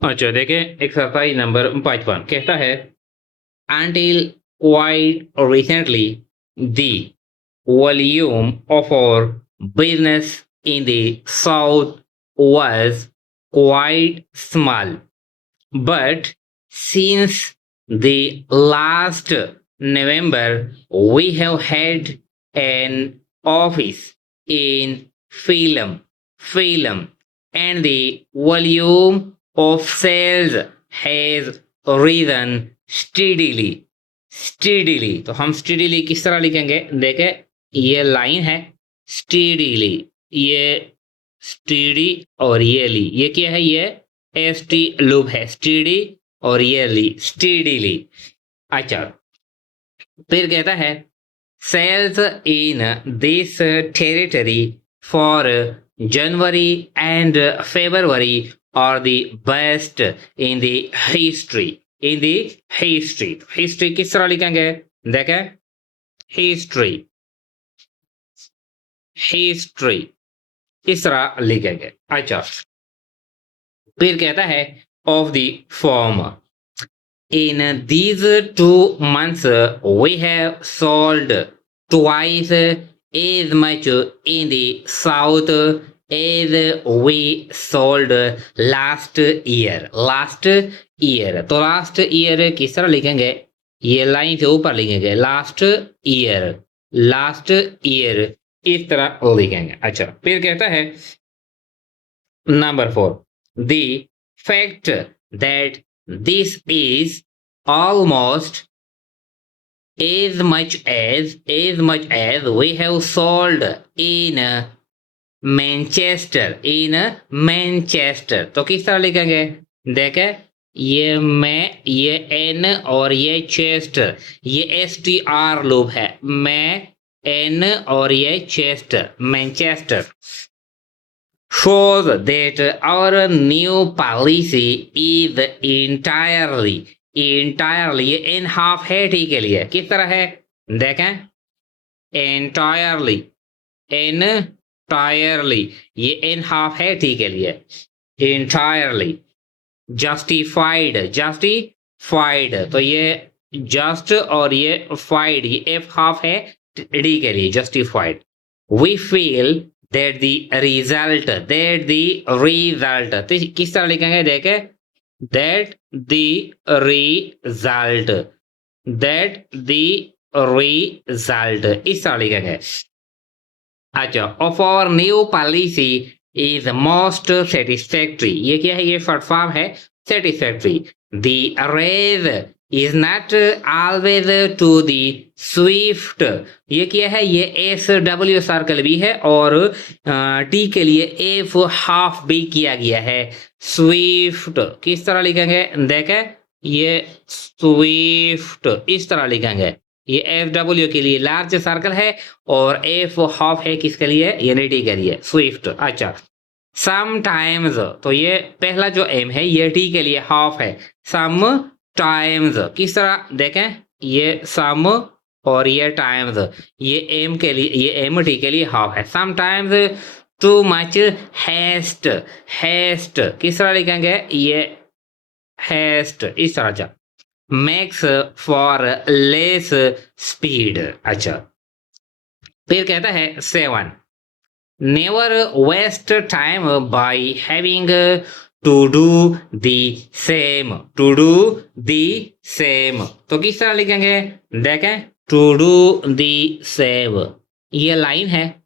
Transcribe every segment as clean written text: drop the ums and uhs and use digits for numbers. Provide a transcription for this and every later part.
अच्छा देखें exercise number 55 कहता है until quite recently the volume of our business in the south was quite small, but since the last November we have had an office in film and the volume of sales has risen steadily. तो हम steadily किस तरह लिखेंगे? देखें ये line है steadily, ये steady और ये ली, ये क्या है? ये st लूप है steady और ये ली steadily. अच्छा फिर कहता है sales in this territory for January and February are the best in the history. History किस तरह लिखेंगे? देखें हिस्ट्री इस तरह लिखेंगे. अच्छा फिर कहता है of the form in these 2 months we have sold twice as much in the south as we sold last year. तो लास्ट ईयर किस तरह लिखेंगे? ये लाइन से ऊपर लिखेंगे लास्ट ईयर इस तरह लिखेंगे. अच्छा फिर कहता है number 4 the fact that this is almost as much as we have sold in Manchester. तो किस तरह लिखेंगे? देखे ये मैं, ये एन और ये चेस्टर, ये STR लूप है. मैं एन और ये Chester Manchester. shows that our new policy is entirely ये इन हाफ है टी के लिए किस तरह है? देखें entirely ये इन हाफ है टी के लिए entirely. justified तो ये just और ये fied ये एफ हाफ है डी के लिए justified. we feel that the result तो किस तरह लिखेंगे? देखे that the result इस तरह लिखेंगे. अच्छा of our new policy is most satisfactory. ये क्या है? ये शॉर्ट फॉर्म है satisfactory. the raise is not always to the swift. ये क्या है? ये SW सर्कल भी है और T के लिए F हाफ भी किया गया है. स्विफ्ट किस तरह लिखेंगे? देखें ये स्विफ्ट इस तरह लिखेंगे. ये FW के लिए लार्ज सर्कल है और F हाफ है किसके लिए? ये T के लिए स्विफ्ट. अच्छा समटाइम्स तो ये पहला जो M है ये T के लिए हाफ है. समटाइम्स किस तरह? देखें ये सम और ये टाइम्स, ये M के लिए, ये MT के लिए हाफ है. समटाइम्स टू मच हेस्ट किस तरह लिखेंगे? ये हेस्ट इस तरह जा. Makes for less speed. अच्छा फिर कहता है 7 never waste time by having to do the same. तो किस तरह लिखेंगे? देखें टू डू दी सेम ये लाइन है.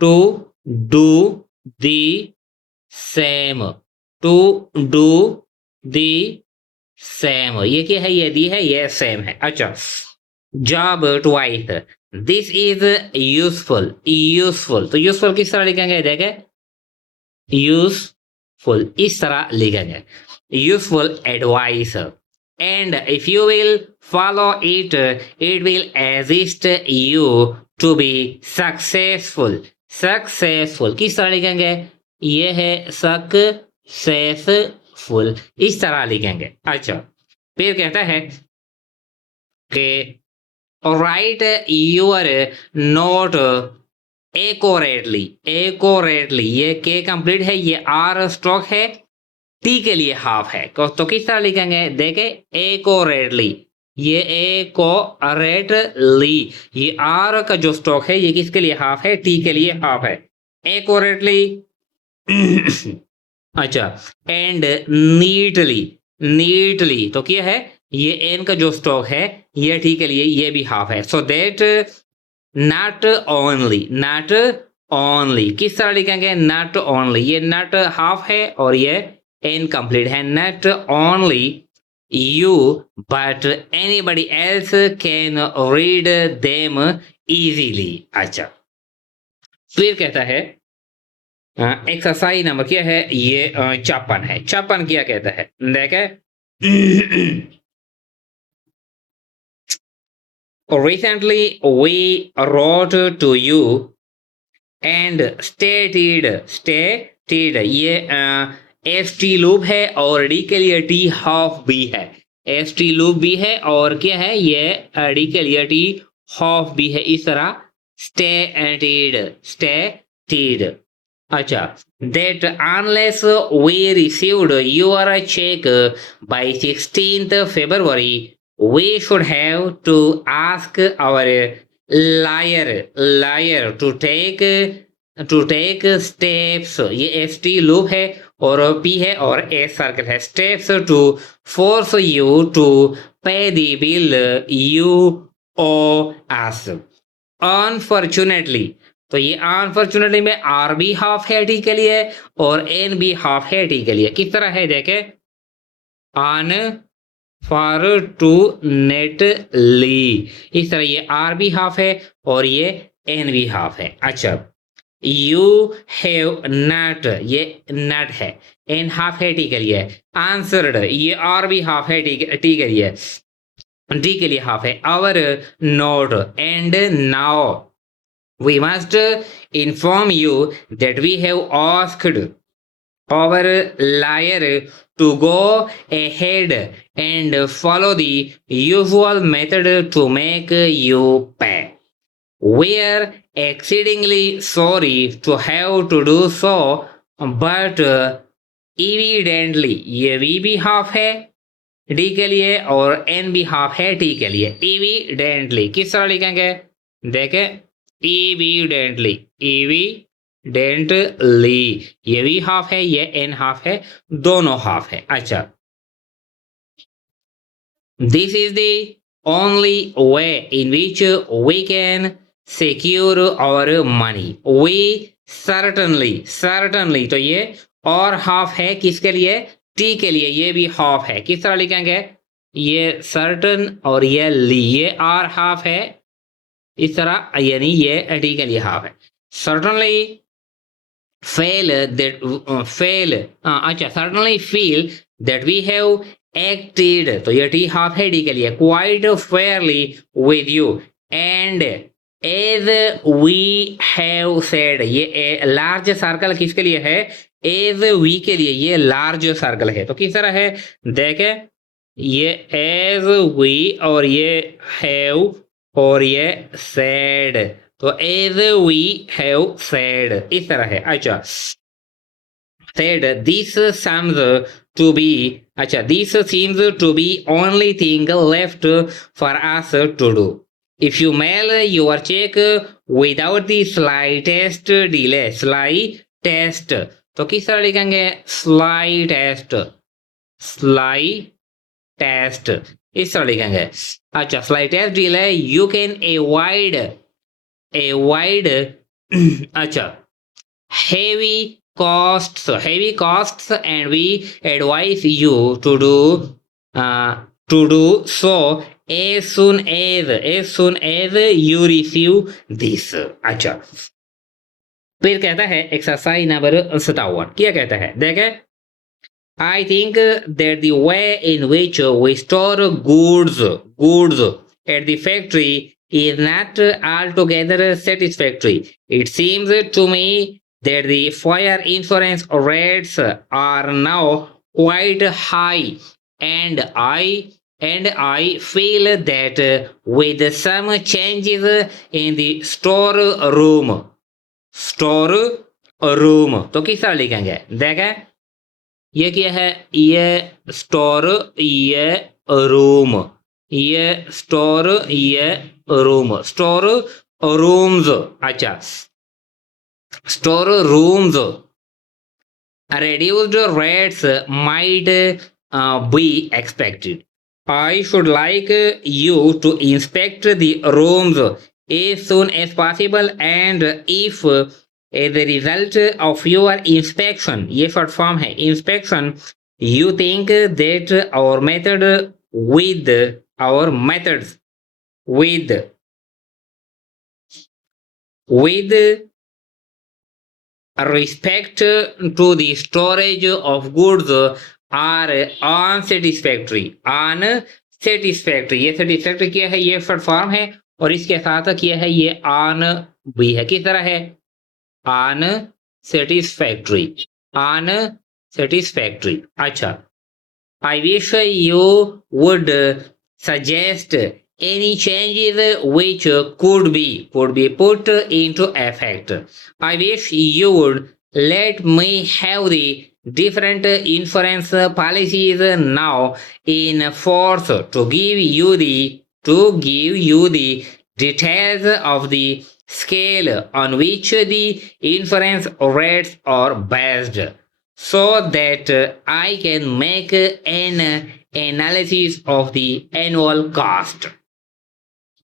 टू डू दी सेम ये क्या है? ये दी है, ये सेम है. अच्छा job twice this is useful तो यूजफुल किस तरह लिखेंगे? देखे यूजफुल इस तरह लिखेंगे. Useful advice and if you will follow it will assist you to be successful किस तरह लिखेंगे? ये है सक्सेसफुल इस तरह लिखेंगे. अच्छा फिर कहता है कि राइट योर नोट एक्यूरेटली ये के कंप्लीट है, ये आर स्ट्रोक है टी के लिए हाफ है तो किस तरह लिखेंगे, देखे एक्यूरेटली, ये एक्यूरेटली, ये आर का जो स्टॉक है ये किसके लिए हाफ है, टी के लिए हाफ है, एक्यूरेटली। अच्छा, एंड नीटली, नीटली तो क्या है, ये एन का जो स्टॉक है ये टी के लिए ये भी हाफ है, so that not only, not only किस तरह लिखेंगे, नॉट ओनली, ये नॉट हाफ है और ये इनकम्प्लीट है, not only you but anybody else can read them easily। अच्छा, फिर कहता है एक्सरसाइज नंबर क्या है, ये 56 है, 56 क्या कहता है, देखे recently we wrote to you and stated ये एस टी लूप है और डी के लिए टी हाफ भी है, एस टी लूप भी है और क्या है ये डी के लिए टी हाफ भी है, इस तरह stated। अच्छा, that unless we received your check by 16th February we should have to ask our liar to take steps, ये एस टी लूप है और पी है और एस सर्कल है, steps to force you to pay the bill you owe us। Unfortunately, तो ये unfortunately में are भी हाफ है टी के लिए और एन भी हाफ है टी के लिए, किस तरह है देखे, अनफॉर्चुनेटली, इस तरह ये आर भी हाफ है और ये एन भी हाफ है। अच्छा, यू हैव नॉट, ये नॉट है, एन हाफ है टी के लिए, आंसर्ड, ये आर भी हाफ है टी के लिए, डी के लिए हाफ है, our note, and now we must inform you that we have asked our liar to go ahead and follow the usual method to make you pay। We are exceedingly sorry to have to do so but evidently, ये V भी half है D के लिए और N भी half है T के लिए, evidently किस तरह लिखेंगे, देखें evidently, evidently, ये भी हाफ है ये एन हाफ है, दोनों हाफ है। अच्छा, this is the only way in which we can secure our money। we certainly तो ये और हाफ है किसके लिए, टी के लिए, ये भी हाफ है, किस तरह लिखेंगे, ये सर्टन और ये ली, ये आर हाफ है इस तरह, यानी ये टी के लिए हाफ है, सर्टनली फेल दैट फेल, अच्छा, certainly feel that we have acted, तो ये टी हाफ है डी के लिए, quite fairly with you and as we have said, ये लार्ज सर्कल किसके लिए है, एज वी के लिए, ये लार्ज सर्कल है, तो किस तरह है देखे, ये एज वी और ये हैव और ये said, तो as we have said इस तरह है। अच्छा, said this seems to be, अच्छा, this seems to be only thing left for us to do। if you mail your check without the slightest delay, slightest तो किस तरह लिखेंगे, slightest, slightest इस तरह लिखेंगे। अच्छा, slightest delay you can avoid अच्छा, heavy costs and we advise you to do so as soon as you receive this। अच्छा, फिर कहता है एक्सरसाइज नंबर 57, क्या कहता है देखे, I think that the way in which we store goods at the factory is not altogether satisfactory। It seems to me that the fire insurance rates are now quite high and I feel that with some changes in the storeroom तो किस तरह लिखेंगे देखें, ये क्या है, ये store, ये रूम, ये स्टोर, ये रूम, स्टोर रूम्स, अच्छा store rooms, reduced rates might be expected. I should like you to inspect the rooms as soon as possible, and if as a result of your inspection, ये short form है inspection, you think that our method with our methods with respect to the storage of goods are unsatisfactory, unsatisfactory, ये satisfactory क्या है, ये short form है और इसके साथ क्या है, ये on भी है, किस तरह है, unsatisfactory, unsatisfactory. अच्छा, I wish you would suggest any changes which could be put into effect. I wish you would let me have the different insurance policies now in force to give you the details of the scale on which the insurance rates are based, so that I can make an analysis of the annual cost.